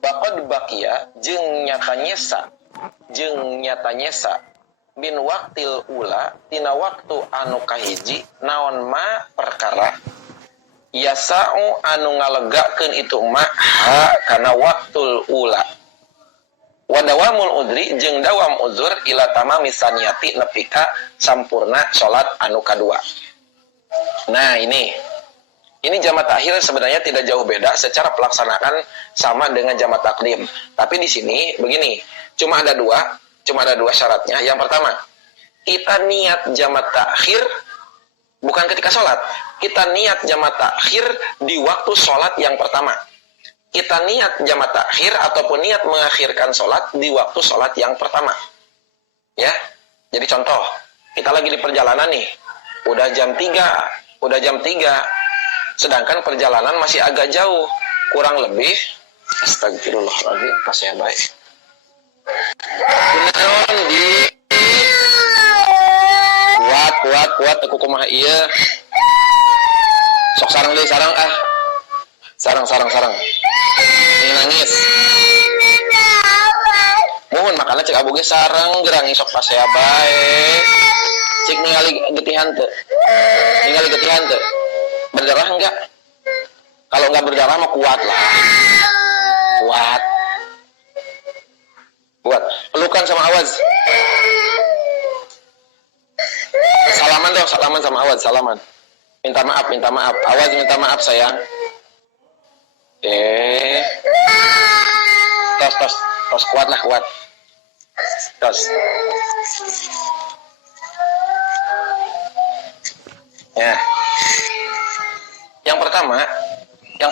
Baqad baqiya jeung nyata bin waktil ula tina waktu anu kahiji naon ma perkara yasa'u anu ngalegakeun itu ma ha kana waktul ula wa dawamul udri jeung dawam uzur ila tamami saniyati nepi ka sampurna salat anu kadua. Nah, ini jamak takhir sebenarnya tidak jauh beda secara pelaksanaan sama dengan jamak takdim. Tapi di sini begini, cuma ada dua syaratnya. Yang pertama, kita niat jamak takhir bukan ketika sholat. Kita niat jamak takhir di waktu sholat yang pertama. Kita niat jamak takhir ataupun niat mengakhirkan sholat di waktu sholat yang pertama. Ya, jadi contoh, kita lagi di perjalanan nih, udah jam 3, sedangkan perjalanan masih agak jauh, kurang lebih, astagfirullahaladzim, kasih baik. Beneran di kuat aku kumaha ieu. Sok sarang ah. Sarang. Ini nangis. Mohon makanya cek aboge sarang gerang sok pasea bae. Cek ningali getihan teu. Berdarah enggak? Kalau enggak berdarah mah kuat lah. Kuat. Pelukan sama Awaz. Salaman dong, sama Awaz, salaman. Minta maaf. Awaz minta maaf sayang. Tos kuat. Tos. Ya. Yang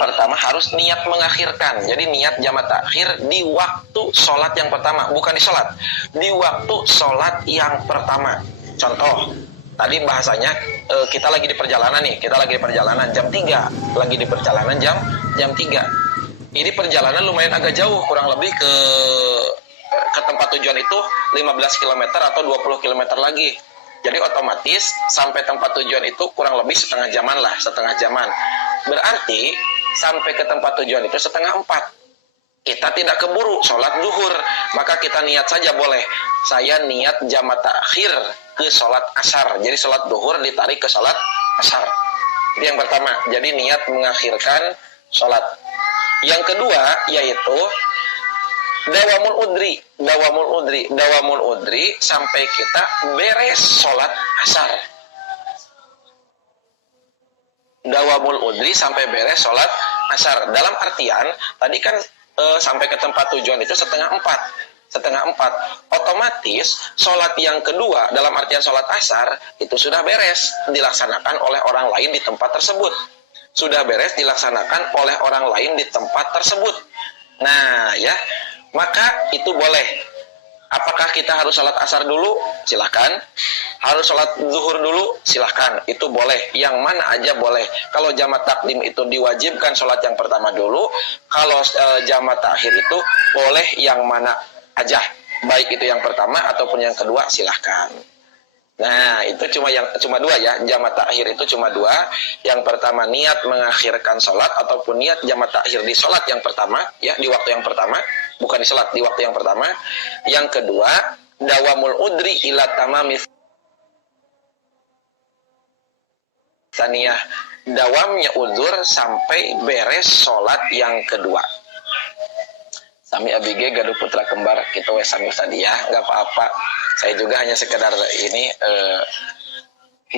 pertama harus niat mengakhirkan. Jadi niat jamak takhir di waktu sholat yang pertama, bukan di sholat, di waktu sholat yang pertama. Contoh, tadi bahasanya kita lagi di perjalanan jam 3, lagi di perjalanan jam 3. Ini perjalanan lumayan agak jauh, kurang lebih ke tempat tujuan itu 15 km atau 20 km lagi. Jadi otomatis sampai tempat tujuan itu kurang lebih setengah jaman. Berarti sampai ke tempat tujuan itu 3:30. Kita tidak keburu sholat duhur, maka kita niat saja boleh. Saya niat jamak takhir ke sholat asar. Jadi sholat duhur ditarik ke sholat asar. Itu yang pertama. Jadi niat mengakhirkan sholat. Yang kedua yaitu dawamul udri sampai kita beres sholat asar. Dawamul udri sampai beres sholat asar. Dalam artian tadi kan sampai ke tempat tujuan itu 3:30. Otomatis sholat yang kedua dalam artian sholat asar itu sudah beres dilaksanakan oleh orang lain di tempat tersebut. Nah ya, maka itu boleh. Apakah kita harus sholat asar dulu? Silahkan. Harus sholat zuhur dulu? Silahkan. Itu boleh. Yang mana aja boleh. Kalau jamak takdim itu diwajibkan sholat yang pertama dulu. Kalau jamak takhir itu boleh yang mana aja. Baik itu yang pertama ataupun yang kedua, silahkan. Nah, itu cuma dua ya. Jamak takhir itu cuma dua. Yang pertama niat mengakhirkan sholat ataupun niat jamak takhir di sholat yang pertama, ya di waktu yang pertama. Bukan di sholat, di waktu yang pertama. Yang kedua, dawamul udri ila tamami saniyah. Dawamnya uzur sampai beres sholat yang kedua. Sami abige gaduh putra kembar kita sami tadi ya, nggak apa-apa. Saya juga hanya sekedar ini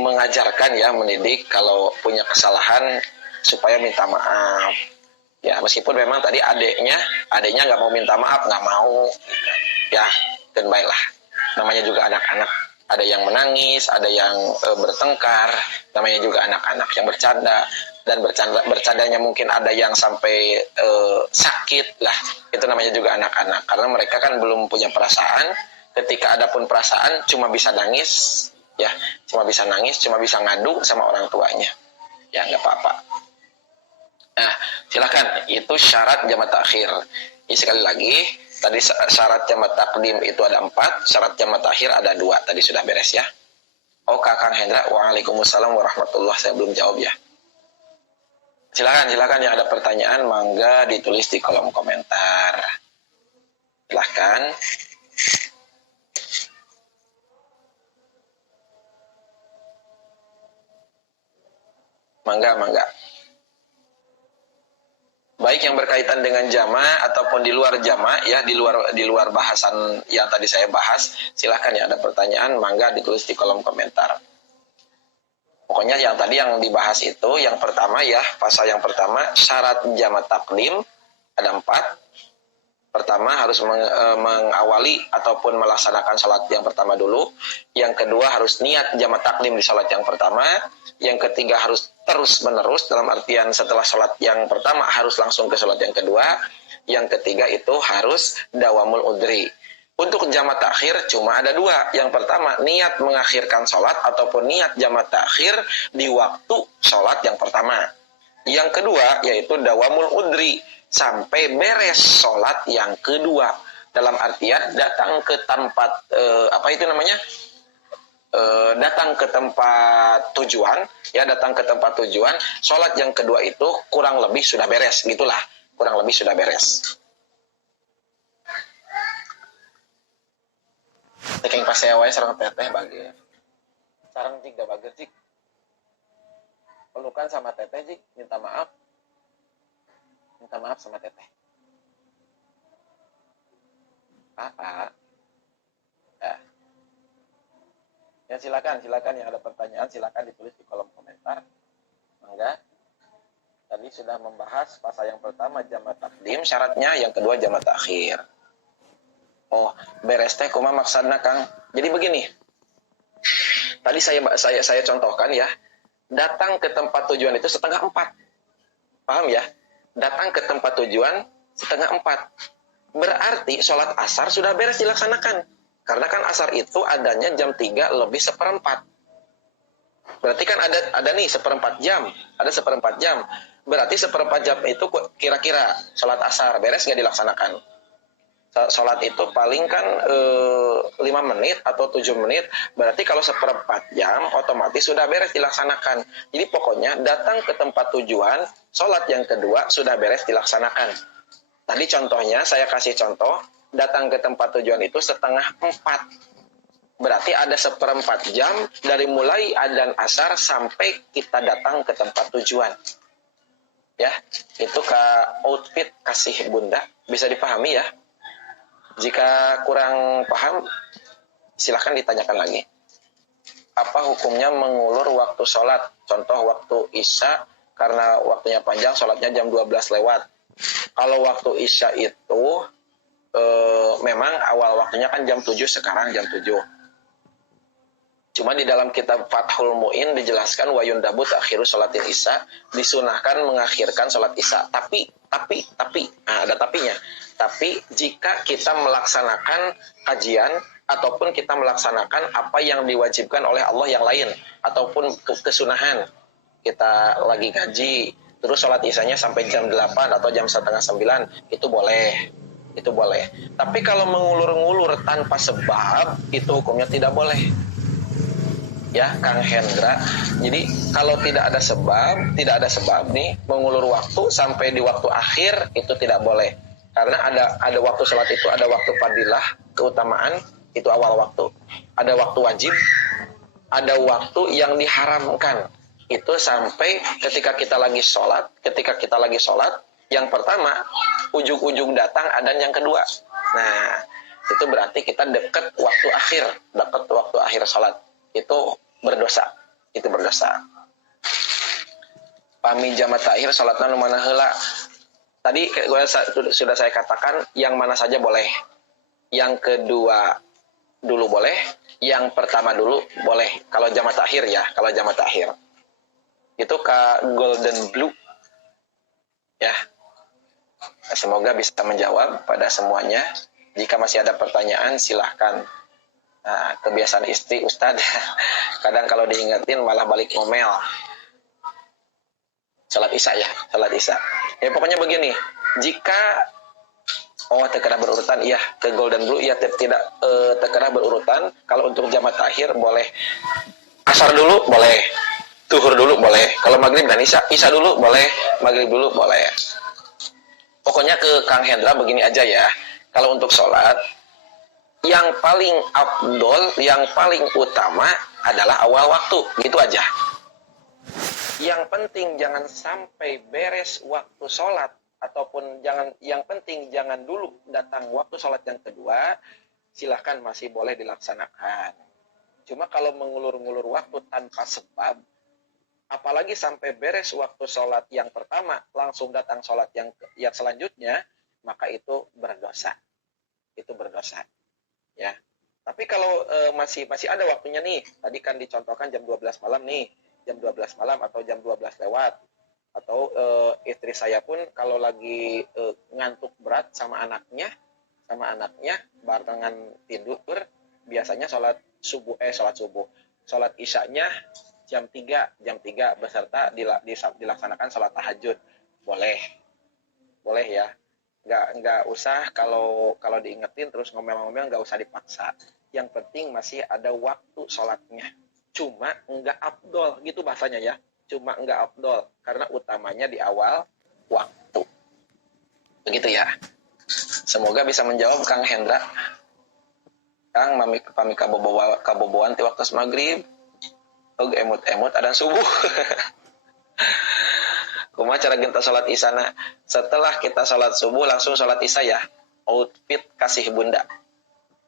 mengajarkan ya, mendidik kalau punya kesalahan supaya minta maaf. Ya meskipun memang tadi adeknya nggak mau minta maaf, nggak mau ya, dan baiklah, namanya juga anak-anak, ada yang menangis, ada yang bertengkar, namanya juga anak-anak yang bercanda, dan bercandanya mungkin ada yang sampai sakit lah, itu namanya juga anak-anak, karena mereka kan belum punya perasaan. Ketika ada pun perasaan cuma bisa nangis ya, cuma bisa ngadu sama orang tuanya ya, nggak apa-apa. Nah, silakan, itu syarat jamak takhir. Ini sekali lagi, tadi syarat jamak takdim itu ada 4, syarat jamak takhir ada 2. Tadi sudah beres ya. Oh, Kakang Hendra, waalaikumsalam warahmatullahi, saya belum jawab ya. Silakan yang ada pertanyaan mangga ditulis di kolom komentar. Silakan. Mangga. Baik yang berkaitan dengan jama ataupun di luar jama ya, di luar bahasan yang tadi saya bahas, silakan ya ada pertanyaan mangga ditulis di kolom komentar. Pokoknya yang tadi yang dibahas itu yang pertama ya, pasal yang pertama syarat jama takdim ada 4. Pertama harus mengawali ataupun melaksanakan salat yang pertama dulu. Yang kedua harus niat jama takdim di salat yang pertama. Yang ketiga harus terus menerus, dalam artian setelah salat yang pertama harus langsung ke salat yang kedua. Yang ketiga itu harus dawamul udri. Untuk jama takhir cuma ada 2. Yang pertama niat mengakhirkan salat ataupun niat jama takhir di waktu salat yang pertama. Yang kedua yaitu dawamul udri, sampai beres sholat yang kedua. Dalam artian datang ke tempat datang ke tempat tujuan ya, datang ke tempat tujuan, sholat yang kedua itu kurang lebih sudah beres, gitulah, kurang lebih sudah beres. Teking pas saya wae sareng teteh bagi sareng jik da bager jik pelukan sama teteh jik, minta maaf sama teteh. Ya silakan yang ada pertanyaan silakan ditulis di kolom komentar. Mangga. Tadi sudah membahas pasal yang pertama jama takdim syaratnya, yang kedua jama takhir. Oh, beres teh kumaha maksudna Kang? Jadi begini. Tadi saya contohkan ya. Datang ke tempat tujuan itu 3:30. Paham ya? Datang ke tempat tujuan 3:30. Berarti sholat asar sudah beres dilaksanakan. Karena kan asar itu adanya jam 3 lebih 1/4. Berarti kan ada nih 1/4 jam. Ada 1/4 jam. Berarti 1/4 jam itu kira-kira sholat asar beres nggak dilaksanakan. Sholat itu paling kan 5 menit atau 7 menit. Berarti kalau 1/4 jam otomatis sudah beres dilaksanakan. Jadi pokoknya datang ke tempat tujuan, sholat yang kedua sudah beres dilaksanakan. Tadi contohnya saya kasih contoh, datang ke tempat tujuan itu 3:30. Berarti ada 1/4 jam dari mulai adzan asar sampai kita datang ke tempat tujuan. Ya, itu ke outfit kasih bunda. Bisa dipahami ya? Jika kurang paham, silahkan ditanyakan lagi. Apa hukumnya mengulur waktu sholat? Contoh waktu Isya, karena waktunya panjang, sholatnya jam 12 lewat. Kalau waktu Isya itu, memang awal waktunya kan jam 7, sekarang jam 7. Cuma di dalam kitab Fathul Mu'in dijelaskan wayun dabut akhiru sholatin Isya, disunahkan mengakhirkan sholat Isya. Tapi, ada tapinya. Tapi jika kita melaksanakan kajian ataupun kita melaksanakan apa yang diwajibkan oleh Allah yang lain ataupun kesunahan, kita lagi ngaji terus sholat Isyanya sampai jam 8 atau jam 8:30, itu boleh. Tapi kalau mengulur-ngulur tanpa sebab, itu hukumnya tidak boleh. Ya, Kang Hendra. Jadi kalau tidak ada sebab nih mengulur waktu sampai di waktu akhir, itu tidak boleh. Karena ada waktu sholat itu, ada waktu fadilah, keutamaan, itu awal waktu. Ada waktu wajib, ada waktu yang diharamkan. Itu sampai ketika kita lagi sholat, yang pertama, ujung-ujung datang adzan yang kedua. Nah, itu berarti kita dekat waktu akhir sholat. Itu berdosa. Pami jama takhir sholatna nu mana heula. Tadi sudah saya katakan yang mana saja boleh. Yang kedua dulu boleh, yang pertama dulu boleh. Kalau jama takhir ya, itu ke Golden Blue. Ya. Semoga bisa menjawab pada semuanya. Jika masih ada pertanyaan silahkan. Nah, kebiasaan istri Ustadz, kadang kalau diingetin malah balik ngomel. Salat Isya. Ya pokoknya begini, jika terkena berurutan, iya ke Golden Blue, iya tidak terkena berurutan. Kalau untuk jama takhir boleh asar dulu boleh, Zuhur dulu boleh. Kalau maghrib dan isya dulu boleh. Maghrib dulu boleh. Pokoknya ke Kang Hendra begini aja ya. Kalau untuk sholat, yang paling afdol, yang paling utama adalah awal waktu. Gitu aja. Yang penting jangan sampai beres waktu sholat. Ataupun yang penting jangan dulu datang waktu sholat yang kedua. Silahkan masih boleh dilaksanakan. Cuma kalau mengulur-ngulur waktu tanpa sebab, apalagi sampai beres waktu sholat yang pertama, langsung datang sholat yang selanjutnya, maka itu berdosa. Itu berdosa. Ya. Tapi kalau masih ada waktunya nih, tadi kan dicontohkan jam 12 malam nih, jam 12 malam atau jam 12 lewat. Atau istri saya pun kalau lagi ngantuk berat sama anaknya, barengan tidur, biasanya sholat isyanya jam 3 beserta dilaksanakan sholat tahajud. Boleh ya. Nggak usah kalau diingetin terus ngomel-ngomel, nggak usah dipaksa. Yang penting masih ada waktu sholatnya. Cuma nggak afdol gitu bahasanya ya. Cuma nggak afdol karena utamanya di awal waktu. Begitu ya. Semoga bisa menjawab Kang Hendra. Kang pami kaboboan ti waktu maghrib. Og emut-emut adan subuh. Kumaha cara kita sholat isana? Setelah kita sholat subuh langsung sholat isya ya. Outfit kasih bunda.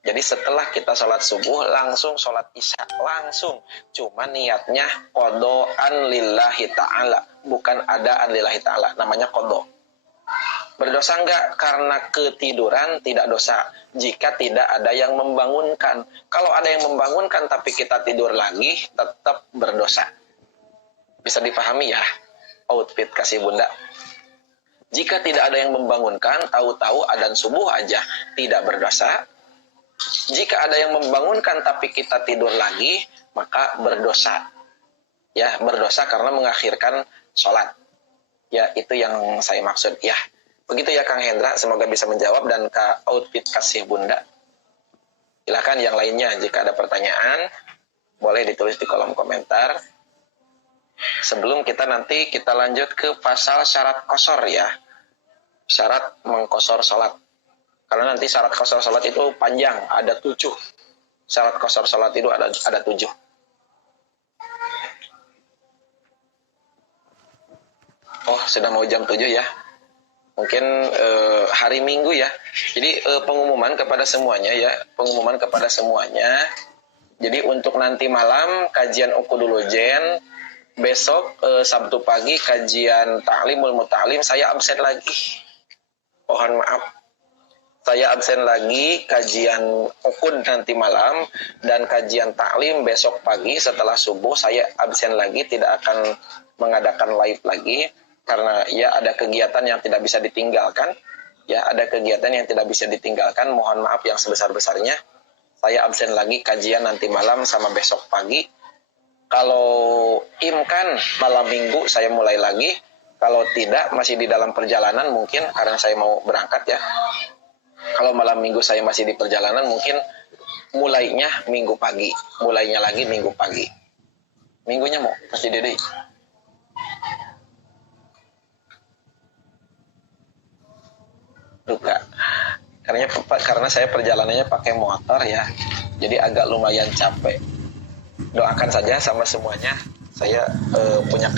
Jadi setelah kita sholat subuh langsung sholat isya. Langsung. Cuma niatnya qodo'an lillahi ta'ala. Bukan adaan lillahi ta'ala. Namanya qodo'. Berdosa enggak? Karena ketiduran tidak dosa. Jika tidak ada yang membangunkan. Kalau ada yang membangunkan tapi kita tidur lagi, tetap berdosa. Bisa dipahami ya? Outfit kasih bunda. Jika tidak ada yang membangunkan, tahu-tahu adzan subuh aja, tidak berdosa. Jika ada yang membangunkan tapi kita tidur lagi, maka berdosa. Ya, berdosa karena mengakhirkan sholat. Ya, itu yang saya maksud. Ya, begitu ya Kang Hendra. Semoga bisa menjawab. Dan outfit kasih bunda. Silakan yang lainnya jika ada pertanyaan, boleh ditulis di kolom komentar. Sebelum kita lanjut ke pasal syarat qashar ya. Syarat mengqashar sholat. Karena nanti syarat qashar sholat itu panjang, ada 7. Syarat qashar sholat itu ada 7. Oh, sudah mau jam 7 ya. Mungkin hari Minggu ya. Jadi pengumuman kepada semuanya ya. Jadi untuk nanti malam kajian Uqudul Ujen. Besok Sabtu pagi kajian Ta'limul Muta'alim saya absen lagi. Mohon maaf. Saya absen lagi kajian Uqud nanti malam dan kajian Ta'lim besok pagi setelah subuh saya absen lagi, tidak akan mengadakan live lagi karena ya ada kegiatan yang tidak bisa ditinggalkan. Mohon maaf yang sebesar-besarnya. Saya absen lagi kajian nanti malam sama besok pagi. Kalau imkan malam minggu saya mulai lagi. Kalau tidak masih di dalam perjalanan mungkin karena saya mau berangkat ya. Kalau malam minggu saya masih di perjalanan mungkin mulainya minggu pagi. Minggunya mau pasti Dede. Duka. Karena saya perjalanannya pakai motor ya. Jadi agak lumayan capek. Doakan saja sama semuanya. Saya punya